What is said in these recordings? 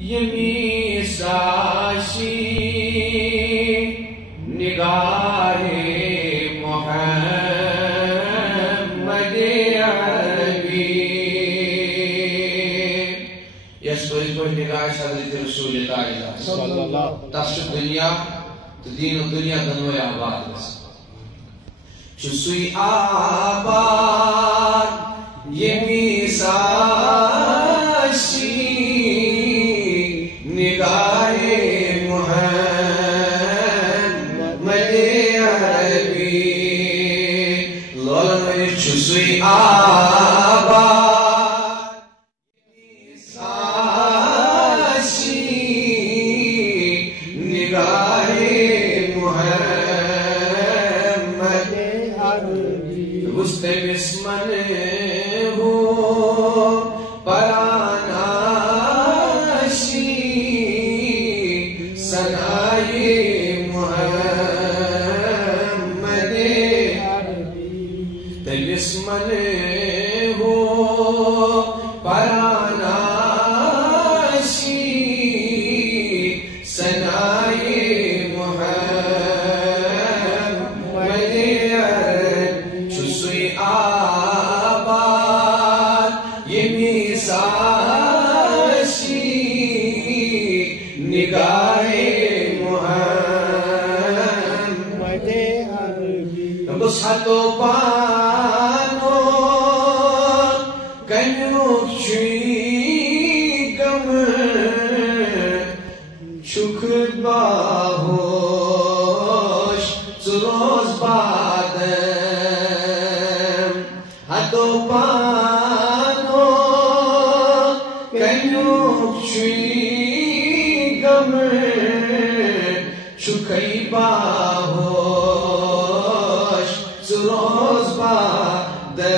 یمی ساشی نگاہ محمد عربی یس pose pose نگاہ حضرت رسول اللہ صلی اللہ تشت دنیا تو دین و دنیا دنوی آباد چسوی آباد یمی ساشی نگاہ محمد عربی لول چسوی آباد یمی ساشی نگاہ محمد عربی گست بسمن ہو پراناشی سنائی محمد عربی بسمن ہو پراناشی سنائی محمد عربی چسوی آباد یمی ساشی نگاہ محمد عربی بس ہتو پانو کنیو چیکم شکر باہوش سروز بادم ہتو پانو کنیو چیکم شکر باہوش سروز بادم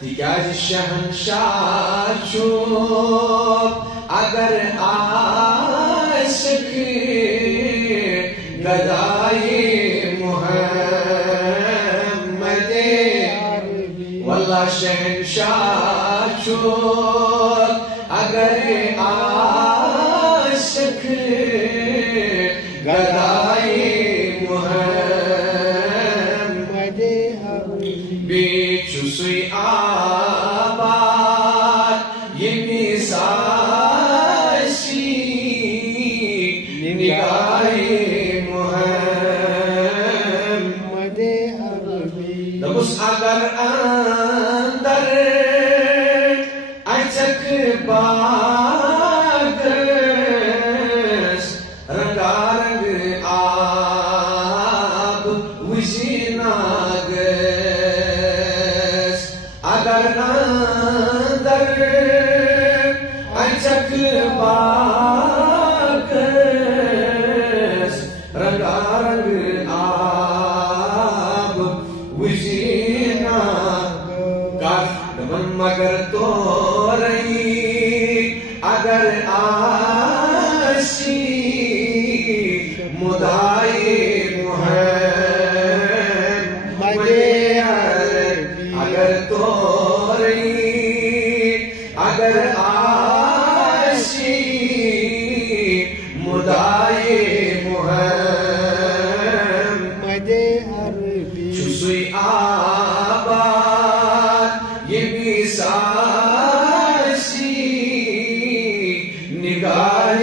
تیاز شہنشاہ چوب اگر عاشق گدائی محمد عربی واللہ شہنشاہ چوب اگر عاشق گدائی محمد عربی چسوی آباد یمی ساشی نگاہ محمد عربی دبس اگر اندر اچک باگس رنگارنگ آب وزیناگس اگر اندر اچک باگس رنگارنگ آب وزیناگس دمن مگر تو رہی اگر آسی مدائی محمد عربی اگر تو رہی اگر آسی مدائی محمد عربی چسوی آباد یمی ساشی نگاہ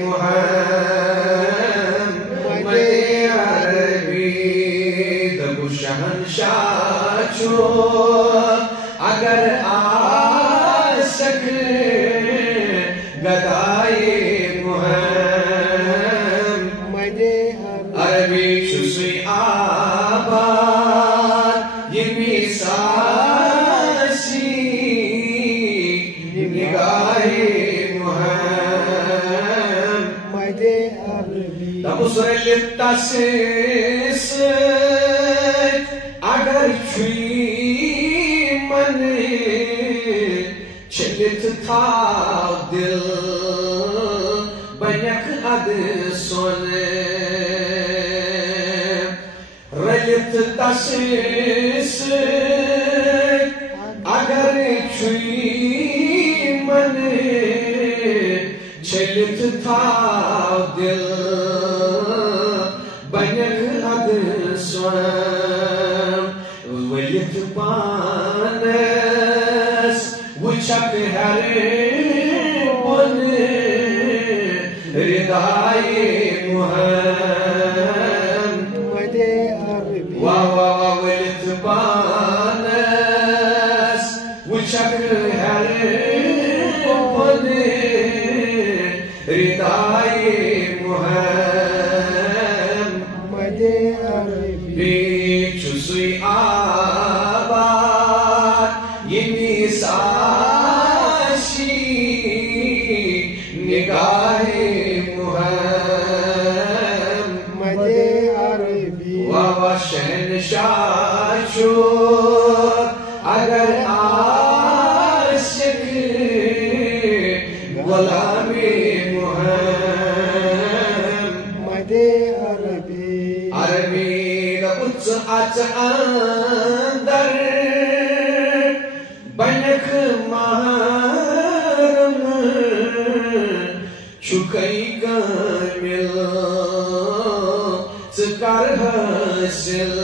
محمد عربی دبو شہنشاہ چوب اگر عاشق گدائی محمد عربی چسوی آباد یمی ساشی نگاہ محمد عربی دبو سرلی تاسیس اگر چوی من چلت تھا دل بنیک اد سونے رلت تاسیس اگر چوی من چھلت تھاو دل بنیک ادسوان ولت پانس وچھک ہرے بن ردائی محمد عربی ولت پانس وچھک ہرے بن ردائی محمد عربی چھسوی آباد یمی ساشی نگاہ محمد عربی شہنشاہ شد اگر عاشق غلام محمد عربی عربی ربط اچ اندر بنک محرم چھکئی کامل ژکر حاصل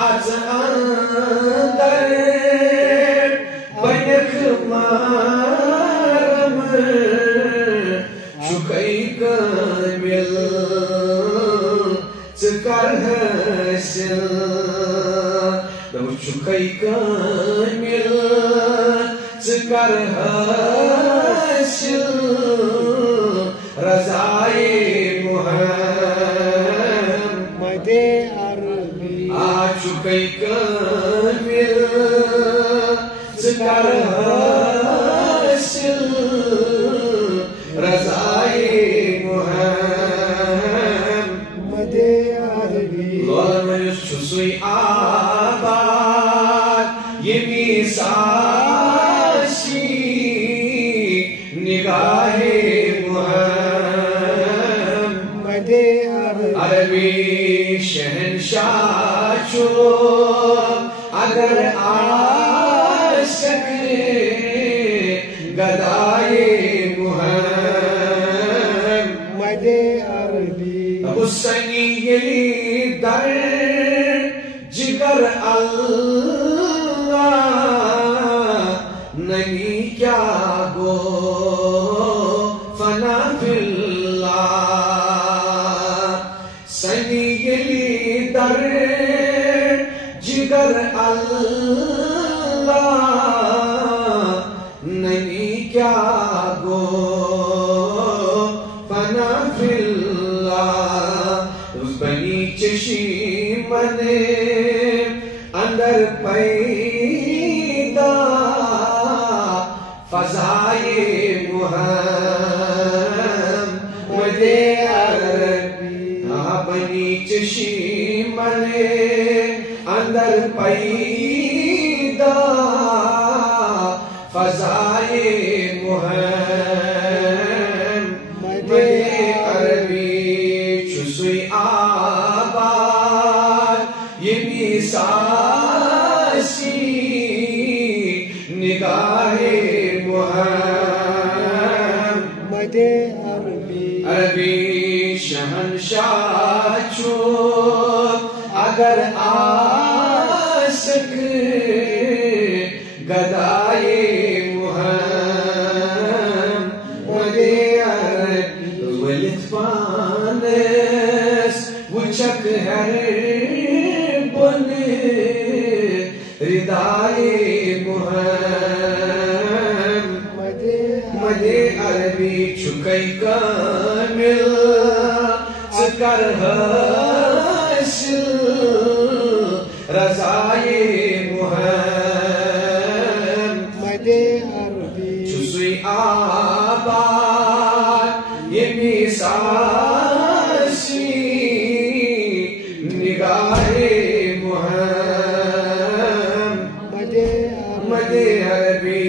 اچ اندر بنک محرم چھکئی کامل ژکر حاصل چھکئی کامل ژکر حاصل رضائے محمد عربی چھکئی کامل ژکر حاصل رضائے محمد عربی لولمس چھسوی آباد یمی ساشی نگاہ محمد عربی شہنشاہ شد اگر عاشق گدائے محمد عربی حسینی گلی در جگر اللہ نہیں کیا گو فنا فی اللہ سنی گلی در جگر اللہ نہیں کیا گو فنا فی اللہ بنی چشی منے اندر پیدا فضائے محمد عربی بنی چشی منے اندر پیدا فضائے محمد عربی چھسوی آباد یمی ساشی نگاہ محمد عربی شہنشاہ شد اگر عاشق گدائے محمد عربی ولت پانس وچھک ہرے بن ردائے محمد عربی چھکئی کامل ژکر حاصل رضائے محمد عربی چھسوی آباد یمی ساشی نگاہ محمد عربی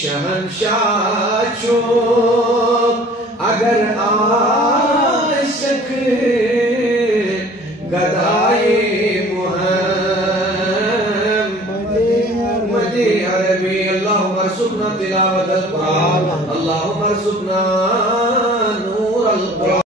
شہنشاہ شد اگر عاشق گدائے محمد کرے بھی اللہم ارزقنا تلاوت القرآن، اللہم ارزقنا نور القرآن.